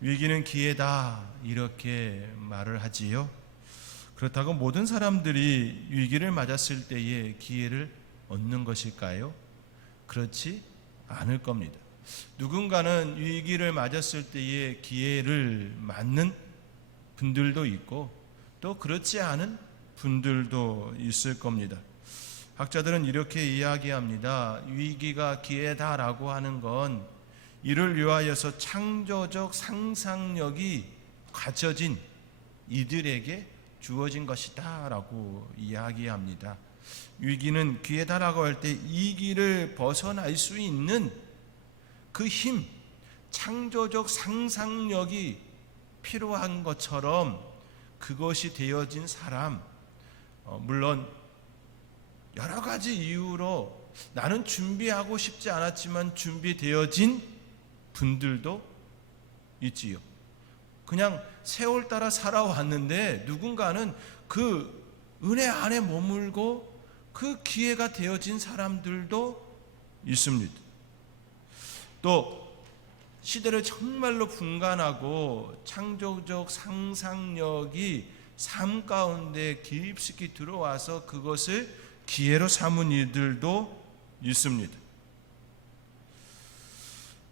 위기는 기회다 이렇게 말을 하지요. 그렇다고 모든 사람들이 위기를 맞았을 때에 기회를 얻는 것일까요? 그렇지 않을 겁니다. 누군가는 위기를 맞았을 때에 기회를 맞는 분들도 있고 또 그렇지 않은 분들도 있을 겁니다. 학자들은 이렇게 이야기합니다. 위기가 기회다라고 하는 건 이를 위하여서 창조적 상상력이 갖춰진 이들에게 주어진 것이다 라고 이야기합니다. 위기는 기회다라고 할 때 이 길을 벗어날 수 있는 그 힘, 창조적 상상력이 필요한 것처럼 그것이 되어진 사람, 물론 여러 가지 이유로 나는 준비하고 싶지 않았지만 준비되어진 분들도 있지요. 그냥 세월 따라 살아왔는데 누군가는 그 은혜 안에 머물고 그 기회가 되어진 사람들도 있습니다. 또 시대를 정말로 분간하고 창조적 상상력이 삶 가운데 깊숙이 들어와서 그것을 기회로 삼은 이들도 있습니다.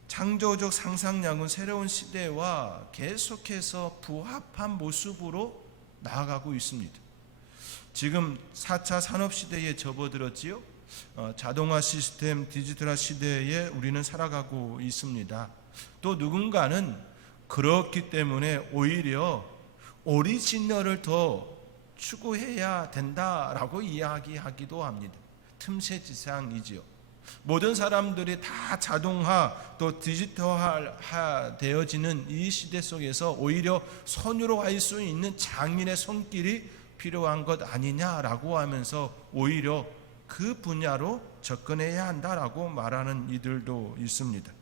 창조적 상상력은 새로운 시대와 계속해서 부합한 모습으로 나아가고 있습니다. 지금 4차 산업시대에 접어들었지요. 자동화 시스템, 디지털화 시대에 우리는 살아가고 있습니다. 또 누군가는 그렇기 때문에 오히려 오리지널을 더 추구해야 된다라고 이야기하기도 합니다. 틈새지상이지요. 모든 사람들이 다 자동화 또 디지털화 되어지는 이 시대 속에서 오히려 선으로 할 수 있는 장인의 손길이 필요한 것 아니냐라고 하면서 오히려 그 분야로 접근해야 한다라고 말하는 이들도 있습니다.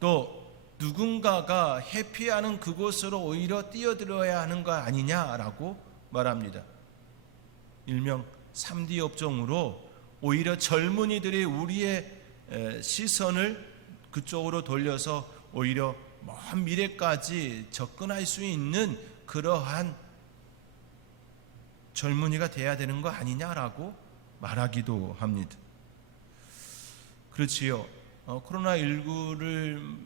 또 누군가가 회피하는 그곳으로 오히려 뛰어들어야 하는 거 아니냐라고 말합니다. 일명 3D 업종으로 오히려 젊은이들이 우리의 시선을 그쪽으로 돌려서 오히려 먼 미래까지 접근할 수 있는 그러한 젊은이가 돼야 되는 거 아니냐라고 말하기도 합니다. 그렇지요. 코로나19를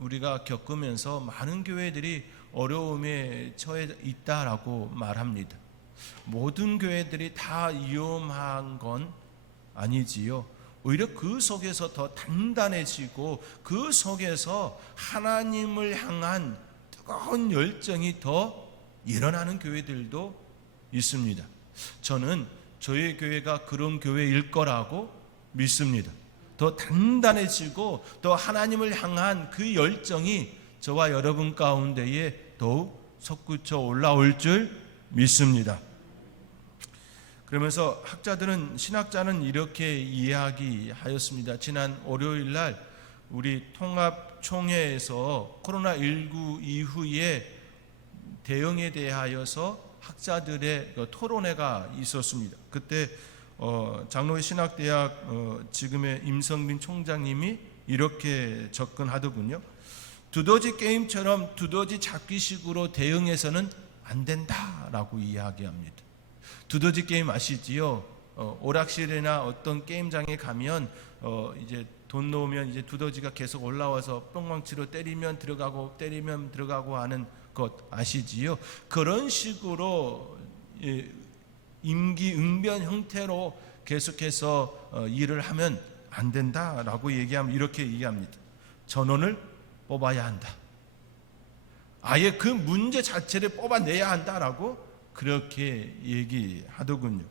우리가 겪으면서 많은 교회들이 어려움에 처해 있다라고 말합니다. 모든 교회들이 다 위험한 건 아니지요. 오히려 그 속에서 더 단단해지고 그 속에서 하나님을 향한 뜨거운 열정이 더 일어나는 교회들도 있습니다. 저는 저희 교회가 그런 교회일 거라고 믿습니다. 더 단단해지고 더 하나님을 향한 그 열정이 저와 여러분 가운데에 더욱 솟구쳐 올라올 줄 믿습니다. 그러면서 신학자는 이렇게 이야기하였습니다. 지난 월요일 날 우리 통합총회에서 코로나19 이후에 대응에 대하여서 학자들의 토론회가 있었습니다. 그때 장로회 신학대학 지금의 임성빈 총장님이 이렇게 접근하더군요. 두더지 게임처럼 두더지 잡기식으로 대응해서는 안 된다라고 이야기합니다. 두더지 게임 아시지요? 오락실이나 어떤 게임장에 가면 이제 돈 놓으면 이제 두더지가 계속 올라와서 뿅망치로 때리면 들어가고 하는 것 아시지요? 그런 식으로 임기응변 형태로 계속해서 일을 하면 안 된다라고 얘기하면 이렇게 얘기합니다. 전원을 뽑아야 한다. 아예 그 문제 자체를 뽑아내야 한다라고 그렇게 얘기하더군요.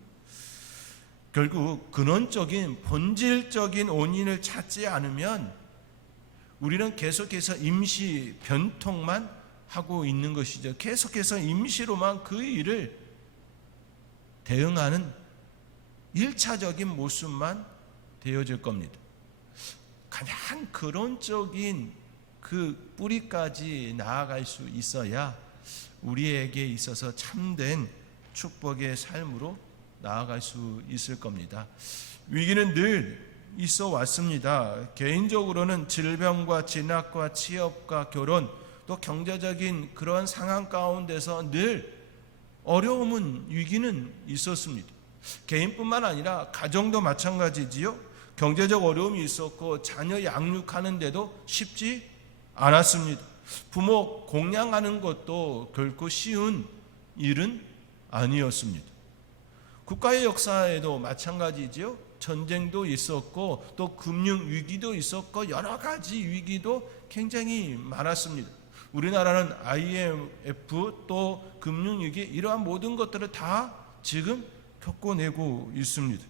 결국 근원적인 본질적인 원인을 찾지 않으면 우리는 계속해서 임시 변통만 하고 있는 것이죠. 계속해서 임시로만 그 일을 대응하는 1차적인 모습만 되어질 겁니다. 가장 근원적인 그 뿌리까지 나아갈 수 있어야 우리에게 있어서 참된 축복의 삶으로 나아갈 수 있을 겁니다. 위기는 늘 있어 왔습니다. 개인적으로는 질병과 진학과 취업과 결혼 또 경제적인 그런 상황 가운데서 늘 어려움은 위기는 있었습니다. 개인뿐만 아니라 가정도 마찬가지지요. 경제적 어려움이 있었고 자녀 양육하는데도 쉽지 않았습니다. 부모 공양하는 것도 결코 쉬운 일은 아니었습니다. 국가의 역사에도 마찬가지지요. 전쟁도 있었고 또 금융 위기도 있었고 여러 가지 위기도 굉장히 많았습니다. 우리나라는 IMF 또 금융위기 이러한 모든 것들을 다 지금 겪어내고 있습니다.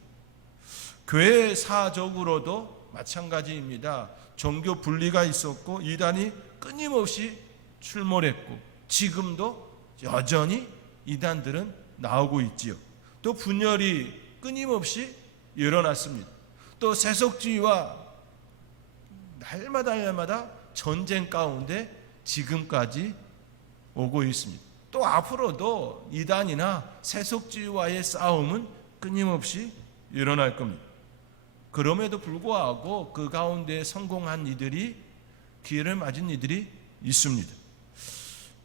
교회사적으로도 마찬가지입니다. 종교 분리가 있었고 이단이 끊임없이 출몰했고 지금도 여전히 이단들은 나오고 있지요. 또 분열이 끊임없이 일어났습니다. 또 세속주의와 날마다 전쟁 가운데 지금까지 오고 있습니다. 또 앞으로도 이단이나 세속주의와의 싸움은 끊임없이 일어날 겁니다. 그럼에도 불구하고 그 가운데 성공한 이들이 기회를 맞은 이들이 있습니다.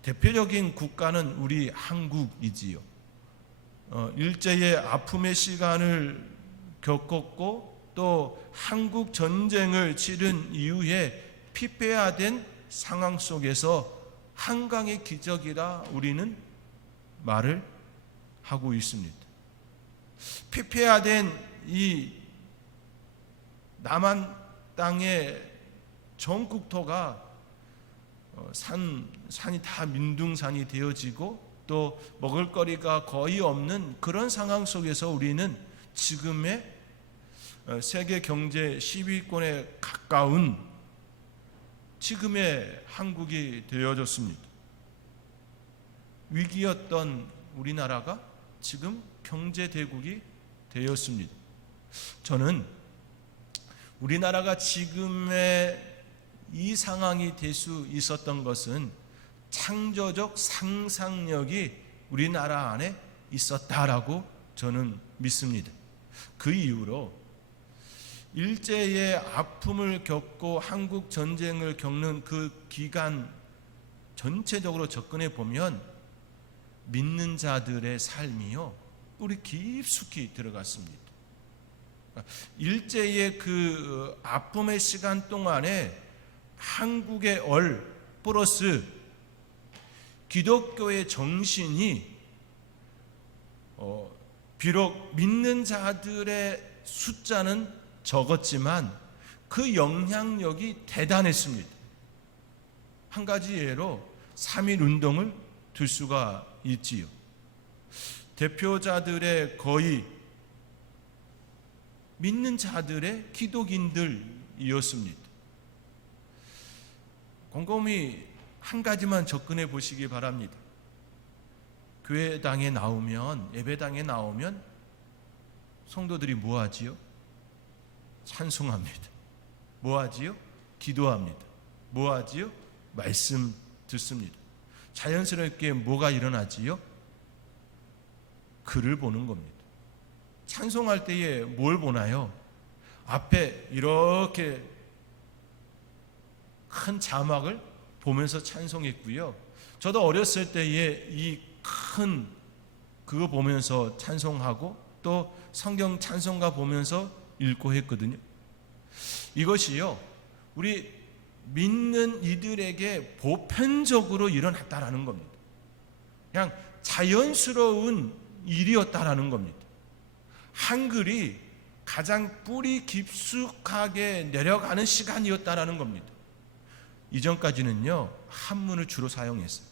대표적인 국가는 우리 한국이지요. 일제의 아픔의 시간을 겪었고 또 한국 전쟁을 치른 이후에 피폐화된 상황 속에서 한강의 기적이라 우리는 말을 하고 있습니다. 피폐화된 이 남한 땅의 전 국토가 산이 다 민둥산이 되어지고 또 먹을거리가 거의 없는 그런 상황 속에서 우리는 지금의 세계 경제 10위권에 가까운 지금의 한국이 되어졌습니다. 위기였던 우리나라가 지금 경제대국이 되었습니다. 저는 우리나라가 지금의 이 상황이 될 수 있었던 것은 창조적 상상력이 우리나라 안에 있었다라고 저는 믿습니다. 그 이후로 일제의 아픔을 겪고 한국 전쟁을 겪는 그 기간 전체적으로 접근해 보면 믿는 자들의 삶이요 뿌리 깊숙이 들어갔습니다. 일제의 그 아픔의 시간 동안에 한국의 플러스 기독교의 정신이 비록 믿는 자들의 숫자는 적었지만 그 영향력이 대단했습니다. 한 가지 예로 3.1 운동을 들 수가 있지요. 대표자들의 거의 믿는 자들의 기독인들이었습니다. 곰곰이 한 가지만 접근해 보시기 바랍니다. 교회당에 나오면, 예배당에 나오면 성도들이 뭐 하지요? 찬송합니다. 뭐 하지요? 기도합니다. 뭐 하지요? 말씀 듣습니다. 자연스럽게 뭐가 일어나지요? 글을 보는 겁니다. 찬송할 때에 뭘 보나요? 앞에 이렇게 큰 자막을 보면서 찬송했고요. 저도 어렸을 때에 이 큰 그거 보면서 찬송하고 또 성경 찬송가 보면서 읽고 했거든요. 이것이요, 우리 믿는 이들에게 보편적으로 일어났다라는 겁니다. 그냥 자연스러운 일이었다라는 겁니다. 한글이 가장 뿌리 깊숙하게 내려가는 시간이었다라는 겁니다. 이전까지는요, 한문을 주로 사용했어요.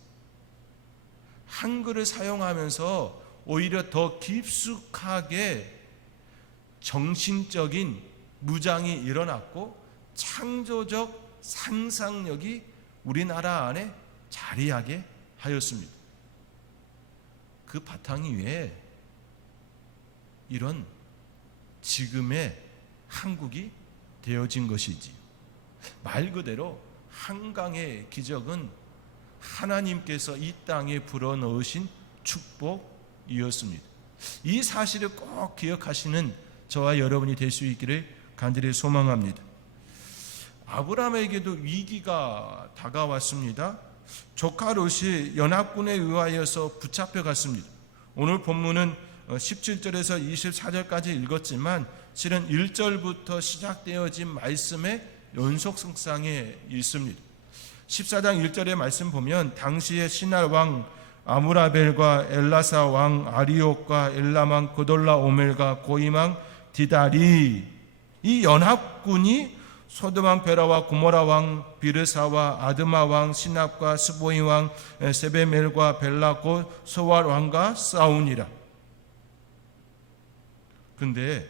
한글을 사용하면서 오히려 더 깊숙하게 정신적인 무장이 일어났고 창조적 상상력이 우리나라 안에 자리하게 하였습니다. 그 바탕 위에 이런 지금의 한국이 되어진 것이지. 말 그대로 한강의 기적은 하나님께서 이 땅에 불어넣으신 축복이었습니다. 이 사실을 꼭 기억하시는 저와 여러분이 될 수 있기를 간절히 소망합니다. 아브라함에게도 위기가 다가왔습니다. 조카 롯이 연합군에 의하여서 붙잡혀 갔습니다. 오늘 본문은 17절에서 24절까지 읽었지만 실은 1절부터 시작되어진 말씀의 연속성상에 있습니다. 14장 1절의 말씀 보면 당시에 시날 왕 아무라벨과 엘라사 왕 아리옥과 엘람 왕 고돌라오멜과 고임 왕 디다리, 이 연합군이 소돔 왕 베라와 고모라 왕 비르사와 아드마 왕 시납과 스보이 왕 세베멜과 벨라 곧 소왈 왕과 싸우니라. 근데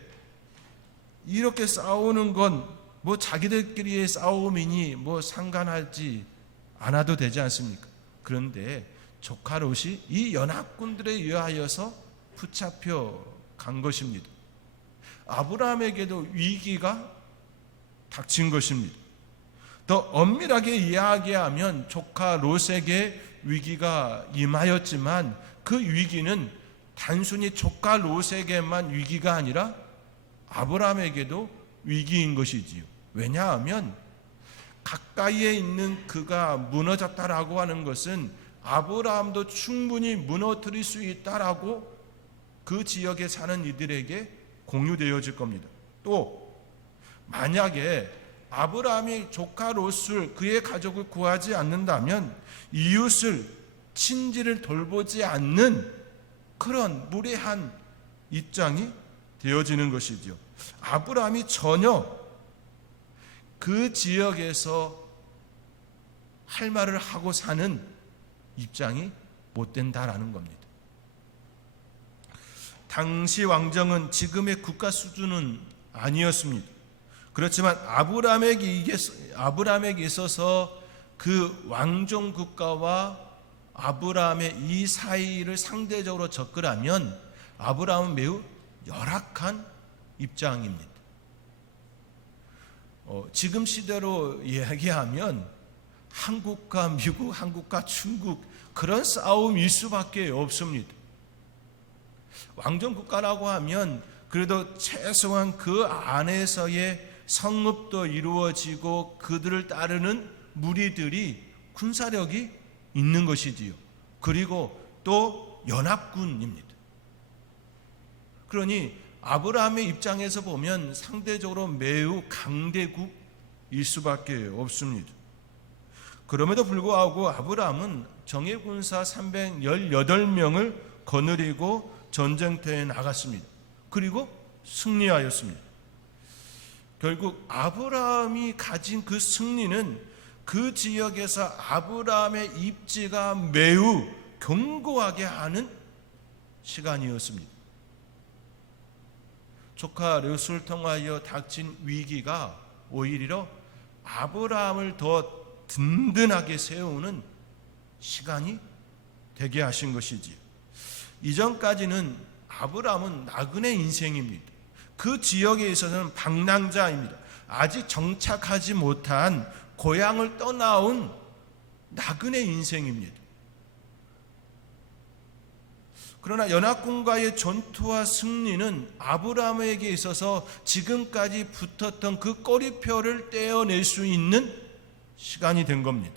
이렇게 싸우는 건 뭐 자기들끼리의 싸움이니 뭐 상관하지 않아도 되지 않습니까? 그런데 조카 롯이 이 연합군들에 의하여서 붙잡혀 간 것입니다. 아브라함에게도 위기가 닥친 것입니다. 더 엄밀하게 이야기하면 조카 롯에게 위기가 임하였지만 그 위기는 단순히 조카 롯에게만 위기가 아니라 아브라함에게도 위기인 것이지요. 왜냐하면 가까이에 있는 그가 무너졌다라고 하는 것은 아브라함도 충분히 무너뜨릴 수 있다라고 그 지역에 사는 이들에게 공유되어질 겁니다. 또 만약에 아브라함이 조카 롯을 그의 가족을 구하지 않는다면 이웃을 친지를 돌보지 않는 그런 무례한 입장이 되어지는 것이죠. 아브라함이 전혀 그 지역에서 할 말을 하고 사는 입장이 못 된다라는 겁니다. 당시 왕정은 지금의 국가 수준은 아니었습니다. 그렇지만 아브라함에게 있어서 그 왕정 국가와 아브라함의 이 사이를 상대적으로 접근하면 아브라함은 매우 열악한 입장입니다. 지금 시대로 이야기하면 한국과 미국, 한국과 중국 그런 싸움일 수밖에 없습니다. 왕정국가라고 하면 그래도 최소한 그 안에서의 성읍도 이루어지고 그들을 따르는 무리들이 군사력이 있는 것이지요. 그리고 또 연합군입니다. 그러니 아브라함의 입장에서 보면 상대적으로 매우 강대국일 수밖에 없습니다. 그럼에도 불구하고 아브라함은 정예군사 318명을 거느리고 전쟁터에 나갔습니다. 그리고 승리하였습니다. 결국 아브라함이 가진 그 승리는 그 지역에서 아브라함의 입지가 매우 견고하게 하는 시간이었습니다. 조카 롯을 통하여 닥친 위기가 오히려 아브라함을 더 든든하게 세우는 시간이 되게 하신 것이지요. 이전까지는 아브라함은 나그네 인생입니다. 그 지역에 있어서는 방랑자입니다. 아직 정착하지 못한 고향을 떠나온 나그네 인생입니다. 그러나 연합군과의 전투와 승리는 아브라함에게 있어서 지금까지 붙었던 그 꼬리표를 떼어낼 수 있는 시간이 된 겁니다.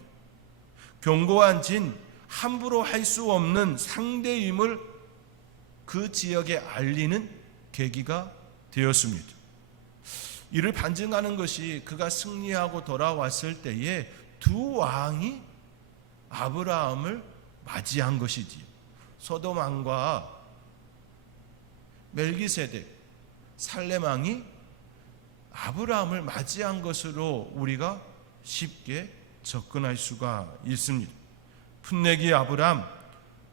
견고한 진, 함부로 할 수 없는 상대임을 그 지역에 알리는 계기가 되었습니다. 이를 반증하는 것이 그가 승리하고 돌아왔을 때에 두 왕이 아브라함을 맞이한 것이지요. 소돔 왕과 멜기세덱, 살렘 왕이 아브라함을 맞이한 것으로 우리가 쉽게 접근할 수가 있습니다. 풋내기 아브람,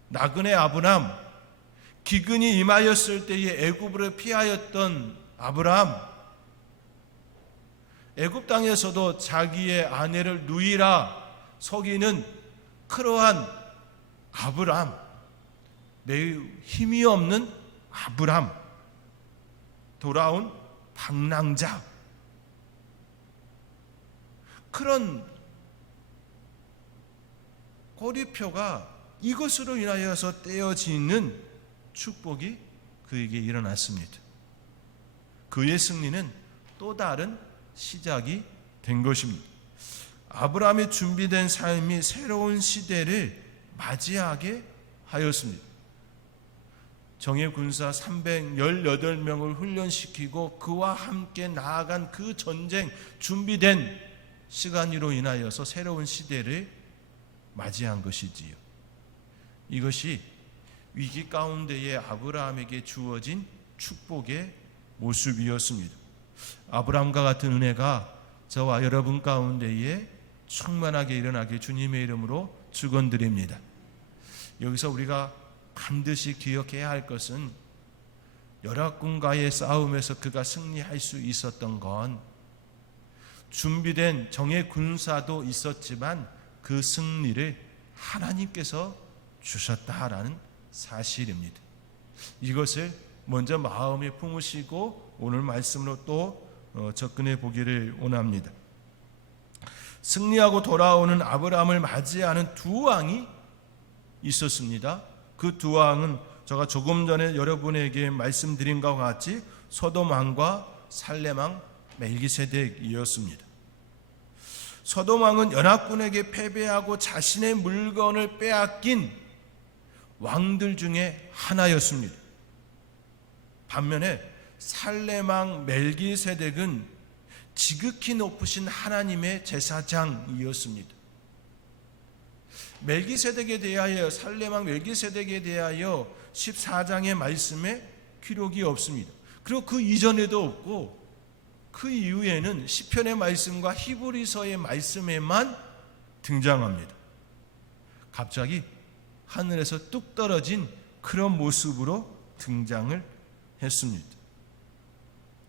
나그네 아브람, 기근이 임하였을 때에 애굽으로 피하였던 아브람, 애굽 땅에서도 자기의 아내를 누이라 속이는 그러한 아브람, 매우 힘이 없는 아브람, 돌아온 방랑자, 그런 꼬리표가 이것으로 인하여서 떼어지는 축복이 그에게 일어났습니다. 그의 승리는 또 다른 시작이 된 것입니다. 아브라함의 준비된 삶이 새로운 시대를 맞이하게 하였습니다. 정예 군사 318명을 훈련시키고 그와 함께 나아간 그 전쟁 준비된 시간으로 인하여서 새로운 시대를 맞이한 것이지요. 이것이 위기 가운데에 아브라함에게 주어진 축복의 모습이었습니다. 아브라함과 같은 은혜가 저와 여러분 가운데에 충만하게 일어나게 주님의 이름으로 축원드립니다. 여기서 우리가 반드시 기억해야 할 것은 열악군과의 싸움에서 그가 승리할 수 있었던 건 준비된 정예 군사도 있었지만 그 승리를 하나님께서 주셨다라는 사실입니다. 이것을 먼저 마음에 품으시고 오늘 말씀으로 또 접근해 보기를 원합니다. 승리하고 돌아오는 아브라함을 맞이하는 두 왕이 있었습니다. 그 두 왕은 제가 조금 전에 여러분에게 말씀드린 것과 같이 소돔 왕과 살렘 왕 멜기세덱이었습니다. 소돔 왕은 연합군에게 패배하고 자신의 물건을 빼앗긴 왕들 중에 하나였습니다. 반면에 살렘 왕 멜기세덱은 지극히 높으신 하나님의 제사장이었습니다. 멜기세덱에 대하여 살렘 왕 멜기세덱에 대하여 14장의 말씀에 기록이 없습니다. 그리고 그 이전에도 없고 그 이후에는 시편의 말씀과 히브리서의 말씀에만 등장합니다. 갑자기 하늘에서 뚝 떨어진 그런 모습으로 등장을 했습니다.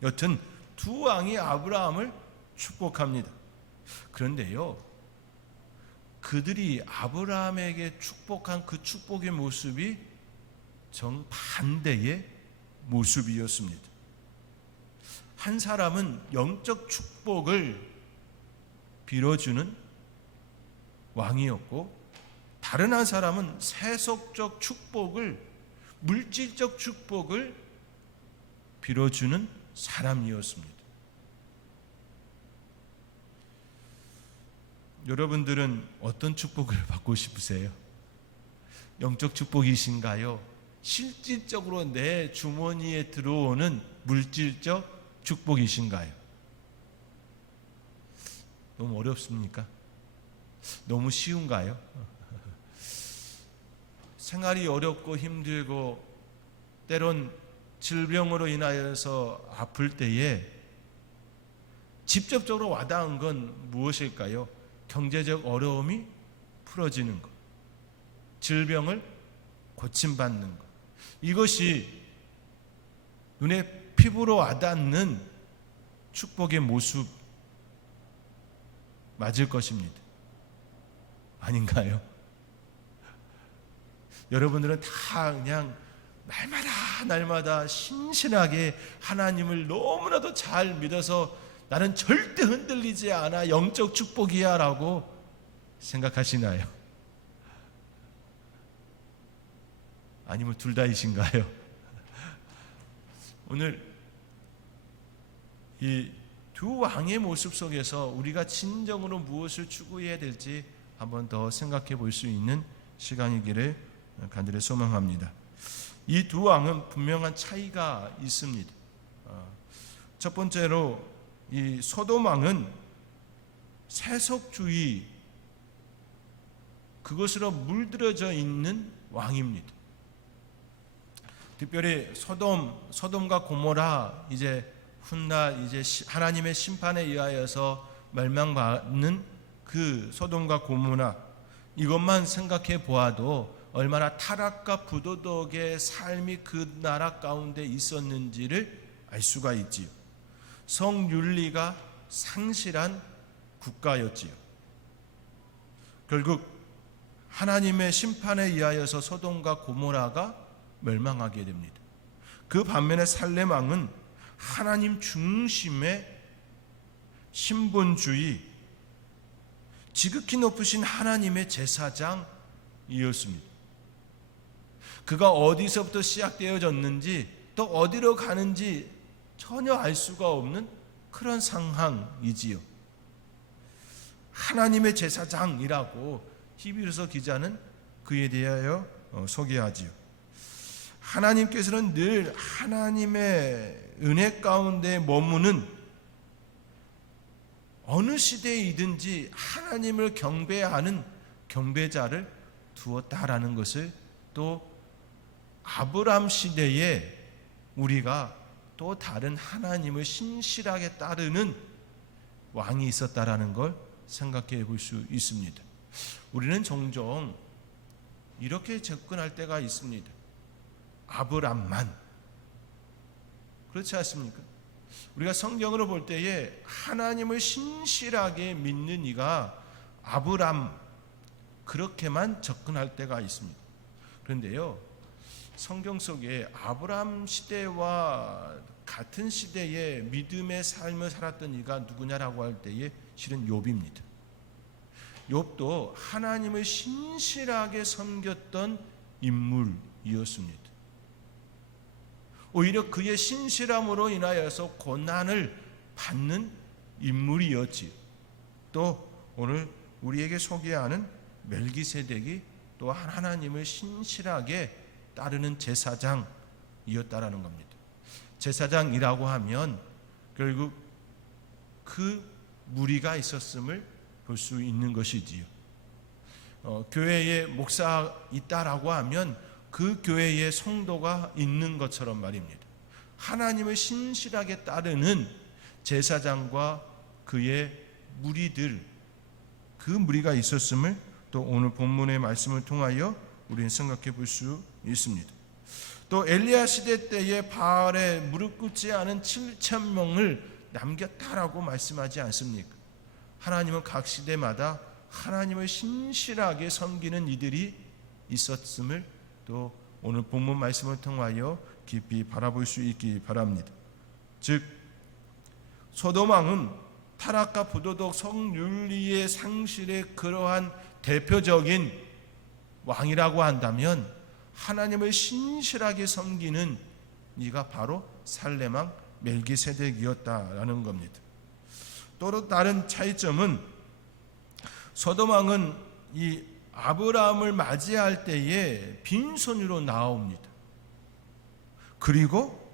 여튼 두 왕이 아브라함을 축복합니다. 그런데요, 그들이 아브라함에게 축복한 그 축복의 모습이 정반대의 모습이었습니다. 한 사람은 영적 축복을 빌어주는 왕이었고 다른 한 사람은 세속적 축복을, 물질적 축복을 빌어주는 사람이었습니다. 여러분들은 어떤 축복을 받고 싶으세요? 영적 축복이신가요? 실질적으로 내 주머니에 들어오는 물질적 축복이신가요? 너무 어렵습니까? 너무 쉬운가요? 생활이 어렵고 힘들고 때론 질병으로 인하여서 아플 때에 직접적으로 와닿은 건 무엇일까요? 경제적 어려움이 풀어지는 것, 질병을 고침받는 것, 이것이 눈에 피부로 와닿는 축복의 모습 맞을 것입니다. 아닌가요? 여러분들은 다 그냥 날마다 신실하게 하나님을 너무나도 잘 믿어서 나는 절대 흔들리지 않아, 영적 축복이야 라고 생각하시나요? 아니면 둘 다이신가요? 오늘 이 두 왕의 모습 속에서 우리가 진정으로 무엇을 추구해야 될지 한번 더 생각해 볼 수 있는 시간이기를 간절히 소망합니다. 이 두 왕은 분명한 차이가 있습니다. 첫 번째로 이 소돔 왕은 세속주의, 그것으로 물들어져 있는 왕입니다. 특별히 소돔과 고모라 이제 훗날 이제 하나님의 심판에 의하여서 멸망받는 그 소돔과 고모라, 이것만 생각해 보아도 얼마나 타락과 부도덕의 삶이 그 나라 가운데 있었는지를 알 수가 있지요. 성윤리가 상실한 국가였지요. 결국 하나님의 심판에 의하여서 소돔과 고모라가 멸망하게 됩니다. 그 반면에 살렘 왕은 하나님 중심의 신본주의, 지극히 높으신 하나님의 제사장이었습니다. 그가 어디서부터 시작되어졌는지 또 어디로 가는지 전혀 알 수가 없는 그런 상황이지요. 하나님의 제사장이라고 히브리서 기자는 그에 대하여 소개하지요. 하나님께서는 늘 하나님의 은혜 가운데 머무는 어느 시대이든지 하나님을 경배하는 경배자를 두었다라는 것을, 또 아브람 시대에 우리가 또 다른 하나님을 신실하게 따르는 왕이 있었다라는 걸 생각해 볼 수 있습니다. 우리는 종종 이렇게 접근할 때가 있습니다. 아브람만. 그렇지 않습니까? 우리가 성경으로 볼 때에 하나님을 신실하게 믿는 이가 아브람, 그렇게만 접근할 때가 있습니다. 그런데요, 성경 속에 아브람 시대와 같은 시대에 믿음의 삶을 살았던 이가 누구냐라고 할 때에 실은 욥입니다. 욥도 하나님을 신실하게 섬겼던 인물이었습니다. 오히려 그의 신실함으로 인하여서 고난을 받는 인물이었지. 또 오늘 우리에게 소개하는 멜기세덱이 또한 하나님을 신실하게 따르는 제사장이었다라는 겁니다. 제사장이라고 하면 결국 그 무리가 있었음을 볼 수 있는 것이지요. 교회에 목사 있다라고 하면 그 교회에 성도가 있는 것처럼 말입니다. 하나님을 신실하게 따르는 제사장과 그의 무리들, 그 무리가 있었음을 또 오늘 본문의 말씀을 통하여 우리는 생각해 볼 수 있습니다. 또 엘리야 시대 때에 바알에 무릎 꿇지 않은 7,000명을 남겼다라고 말씀하지 않습니까? 하나님은 각 시대마다 하나님을 신실하게 섬기는 이들이 있었음을 또 오늘 본문 말씀을 통하여 깊이 바라볼 수 있기 바랍니다. 즉 소돔 왕은 타락과 부도덕, 성윤리의 상실의 그러한 대표적인 왕이라고 한다면 하나님을 신실하게 섬기는 이가 바로 살렘 왕 멜기세덱이었다라는 겁니다. 또 다른 차이점은 소돔 왕은 이 아브라함을 맞이할 때에 빈손으로 나옵니다. 그리고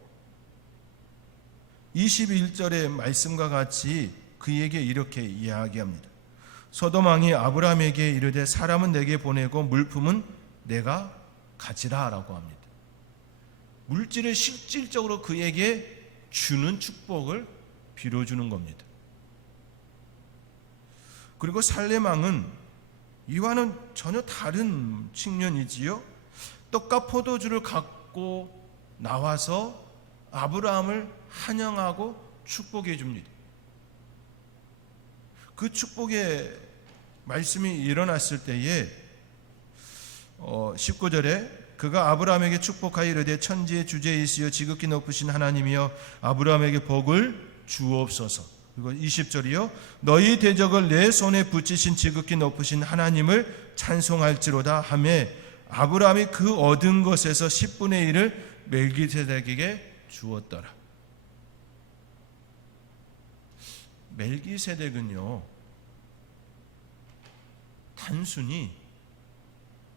21절의 말씀과 같이 그에게 이렇게 이야기합니다. 소돔 왕이 아브라함에게 이르되 사람은 내게 보내고 물품은 내가 가지라 라고 합니다. 물질을 실질적으로 그에게 주는 축복을 빌어주는 겁니다. 그리고 살렘 왕은 이와는 전혀 다른 측면이지요. 떡과 포도주를 갖고 나와서 아브라함을 환영하고 축복해 줍니다. 그 축복의 말씀이 일어났을 때에 19절에 그가 아브라함에게 축복하여 이르되 천지의 주제이시여 지극히 높으신 하나님이여 아브라함에게 복을 주옵소서. 그리고 20절이요 너희 대적을 내 손에 붙이신 지극히 높으신 하나님을 찬송할지로다 하매 아브라함이 그 얻은 것에서 10분의 1을 멜기세덱에게 주었더라. 멜기세덱은요 단순히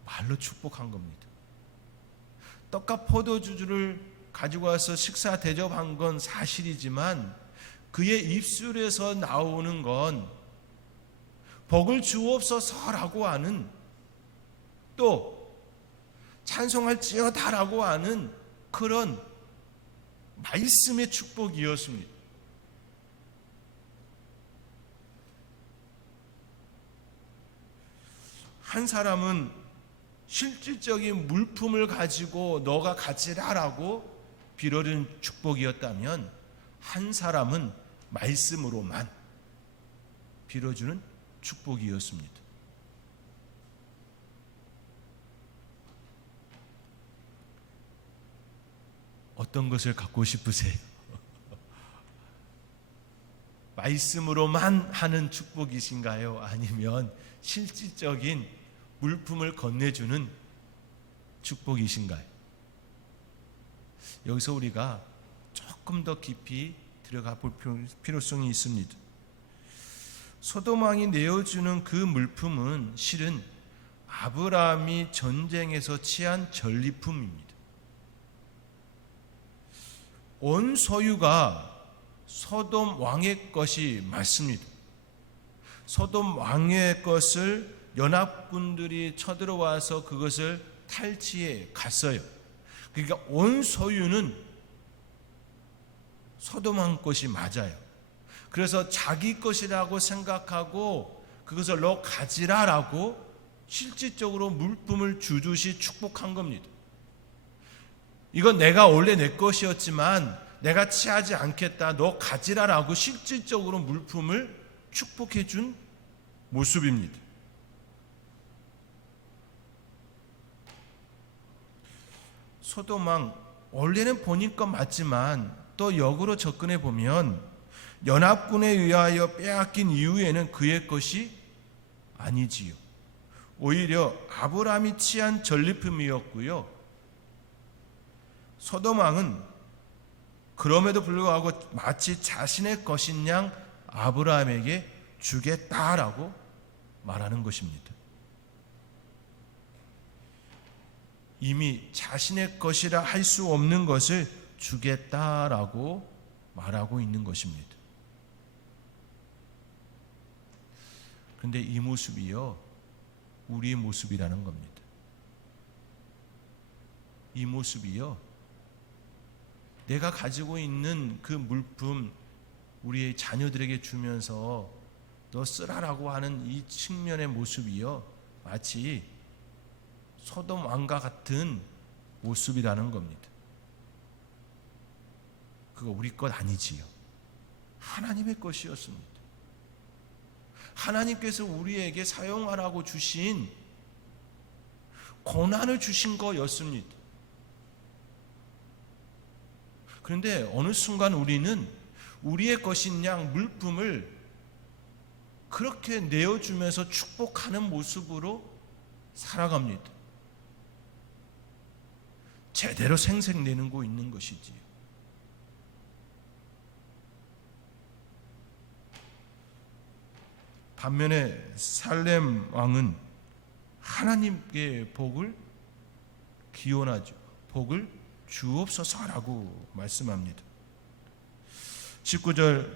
말로 축복한 겁니다. 떡과 포도주를 가지고 와서 식사 대접한 건 사실이지만 그의 입술에서 나오는 건 복을 주옵소서라고 하는, 또 찬송할지어다라고 하는 그런 말씀의 축복이었습니다. 한 사람은 실질적인 물품을 가지고 너가 가지라라고 빌어준 축복이었다면 한 사람은 말씀으로만 빌어주는 축복이었습니다. 어떤 것을 갖고 싶으세요? 말씀으로만 하는 축복이신가요? 아니면 실질적인 물품을 건네주는 축복이신가요? 여기서 우리가 조금 더 깊이 들어가 볼 필요성이 있습니다. 소돔 왕이 내어주는 그 물품은 실은 아브라함이 전쟁에서 취한 전리품입니다. 온 소유가 소돔 왕의 것이 맞습니다. 소돔 왕의 것을 연합군들이 쳐들어와서 그것을 탈취해 갔어요. 그러니까 온 소유는 소돔 왕 것이 맞아요. 그래서 자기 것이라고 생각하고 그것을 너 가지라라고 실질적으로 물품을 주듯이 축복한 겁니다. 이건 내가 원래 내 것이었지만 내가 취하지 않겠다, 너 가지라라고 실질적으로 물품을 축복해 준 모습입니다. 소돔 왕 원래는 본인 것 맞지만 또 역으로 접근해 보면 연합군에 의하여 빼앗긴 이후에는 그의 것이 아니지요. 오히려 아브라함이 취한 전리품이었고요. 소돔 왕은 그럼에도 불구하고 마치 자신의 것인 양 아브라함에게 주겠다라고 말하는 것입니다. 이미 자신의 것이라 할 수 없는 것을 주겠다라고 말하고 있는 것입니다. 그런데 이 모습이요, 우리의 모습이라는 겁니다. 이 모습이요, 내가 가지고 있는 그 물품 우리의 자녀들에게 주면서 너 쓰라라고 하는 이 측면의 모습이요, 마치 소돔 왕과 같은 모습이라는 겁니다. 그거 우리 것 아니지요. 하나님의 것이었습니다. 하나님께서 우리에게 사용하라고 주신 고난을 주신 거였습니다. 그런데 어느 순간 우리는 우리의 것인 양 물품을 그렇게 내어주면서 축복하는 모습으로 살아갑니다. 제대로 생색내고 있는 것이지요. 반면에 살렘 왕은 하나님께 복을 기원하죠. 복을 주옵소서라고 말씀합니다. 19절,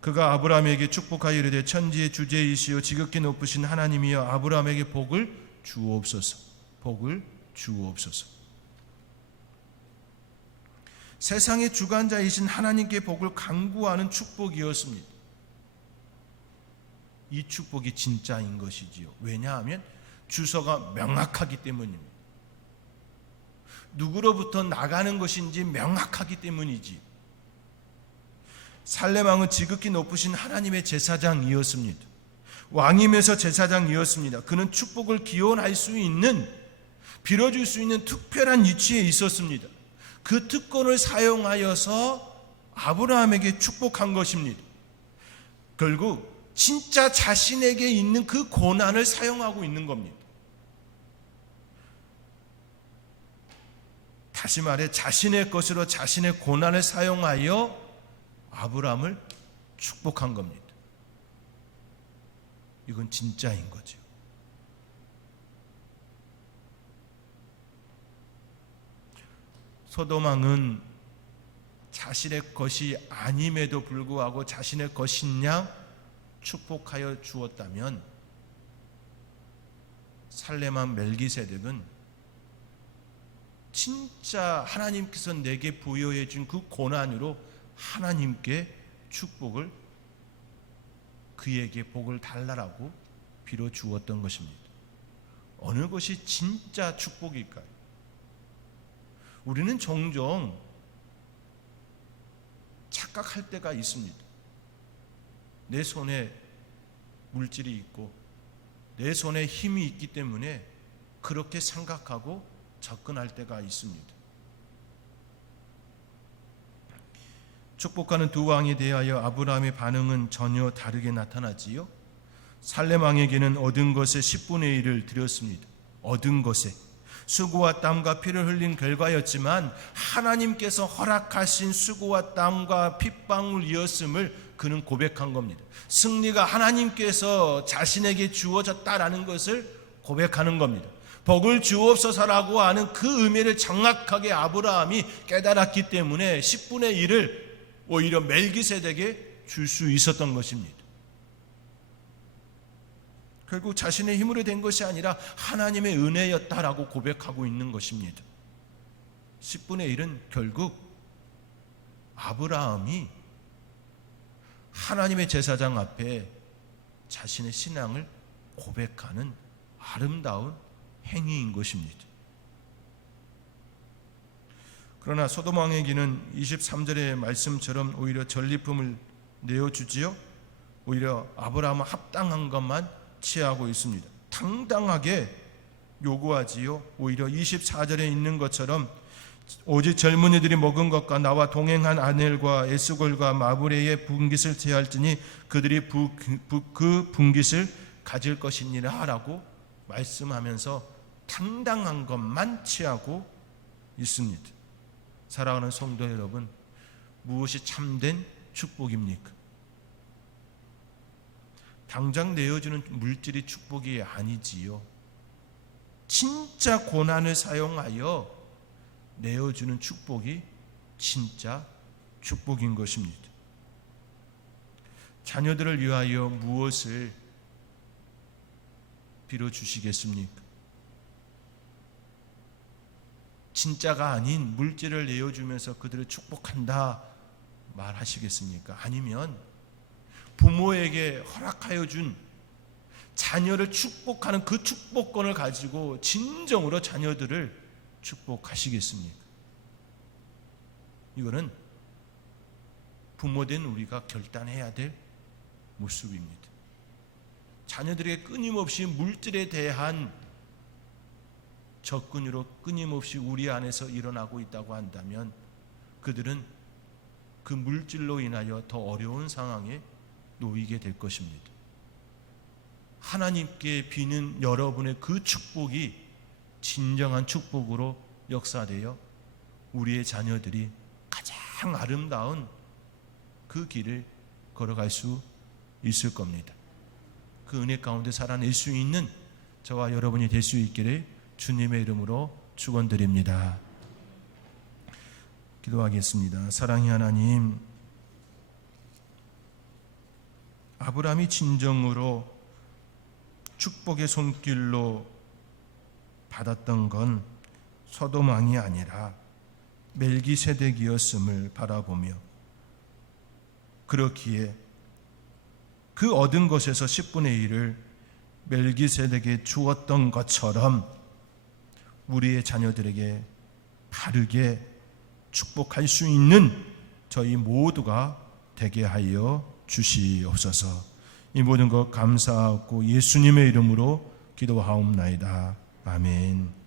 그가 아브라함에게 축복하여 이르되 천지의 주제이시오 지극히 높으신 하나님이여 아브라함에게 복을 주옵소서. 복을 주옵소서. 세상의 주관자이신 하나님께 복을 간구하는 축복이었습니다. 이 축복이 진짜인 것이지요. 왜냐하면 주소가 명확하기 때문입니다. 누구로부터 나가는 것인지 명확하기 때문이지. 살렘 왕은 지극히 높으신 하나님의 제사장이었습니다. 왕이면서 제사장이었습니다. 그는 축복을 기원할 수 있는, 빌어줄 수 있는 특별한 위치에 있었습니다. 그 특권을 사용하여서 아브라함에게 축복한 것입니다. 결국 진짜 자신에게 있는 그 고난을 사용하고 있는 겁니다. 다시 말해 자신의 것으로 자신의 고난을 사용하여 아브라함을 축복한 겁니다. 이건 진짜인 거죠. 소돔 왕은 자신의 것이 아님에도 불구하고 자신의 것인 양 축복하여 주었다면, 살렘 왕 멜기세덱은 진짜 하나님께서 내게 부여해 준 그 고난으로 하나님께 축복을, 그에게 복을 달라라고 빌어 주었던 것입니다. 어느 것이 진짜 축복일까요? 우리는 종종 착각할 때가 있습니다. 내 손에 물질이 있고 내 손에 힘이 있기 때문에 그렇게 생각하고 접근할 때가 있습니다. 축복하는 두 왕에 대하여 아브라함의 반응은 전혀 다르게 나타나지요. 살렘 왕에게는 얻은 것의 10분의 1을 드렸습니다. 얻은 것에. 수고와 땀과 피를 흘린 결과였지만 하나님께서 허락하신 수고와 땀과 핏방울이었음을 그는 고백한 겁니다. 승리가 하나님께서 자신에게 주어졌다라는 것을 고백하는 겁니다. 복을 주옵소서라고 하는 그 의미를 정확하게 아브라함이 깨달았기 때문에 10분의 1을 오히려 멜기세덱에게 줄 수 있었던 것입니다. 결국 자신의 힘으로 된 것이 아니라 하나님의 은혜였다라고 고백하고 있는 것입니다. 10분의 1은 결국 아브라함이 하나님의 제사장 앞에 자신의 신앙을 고백하는 아름다운 행위인 것입니다. 그러나 소돔 왕의 기는 23절의 말씀처럼 오히려 전리품을 내어주지요. 오히려 아브라함은 합당한 것만 취하고 있습니다. 당당하게 요구하지요. 오히려 24절에 있는 것처럼 오직 젊은이들이 먹은 것과 나와 동행한 아넬과 에스골과 마브레의 분깃을 제할지니 그들이 그 분깃을 가질 것이니라 라고 말씀하면서 당당한 것만 취하고 있습니다. 사랑하는 성도 여러분, 무엇이 참된 축복입니까? 당장 내어주는 물질이 축복이 아니지요. 진짜 고난을 사용하여 내어주는 축복이 진짜 축복인 것입니다. 자녀들을 위하여 무엇을 빌어주시겠습니까? 진짜가 아닌 물질을 내어주면서 그들을 축복한다 말하시겠습니까? 아니면 부모에게 허락하여 준 자녀를 축복하는 그 축복권을 가지고 진정으로 자녀들을 축복하시겠습니까? 이거는 부모된 우리가 결단해야 될 모습입니다. 자녀들에게 끊임없이 물질에 대한 접근으로 끊임없이 우리 안에서 일어나고 있다고 한다면 그들은 그 물질로 인하여 더 어려운 상황에 놓이게 될 것입니다. 하나님께 비는 여러분의 그 축복이 진정한 축복으로 역사되어 우리의 자녀들이 가장 아름다운 그 길을 걸어갈 수 있을 겁니다. 그 은혜 가운데 살아낼 수 있는 저와 여러분이 될 수 있기를 주님의 이름으로 축원드립니다. 기도하겠습니다. 사랑의 하나님, 아브라함이 진정으로 축복의 손길로 받았던 건 소돔 왕이 아니라 멜기세덱이었음을 바라보며, 그렇기에 그 얻은 것에서 10분의 1을 멜기세덱에 주었던 것처럼 우리의 자녀들에게 바르게 축복할 수 있는 저희 모두가 되게 하여 주시옵소서. 이 모든 것 감사하고 예수님의 이름으로 기도하옵나이다. 아멘.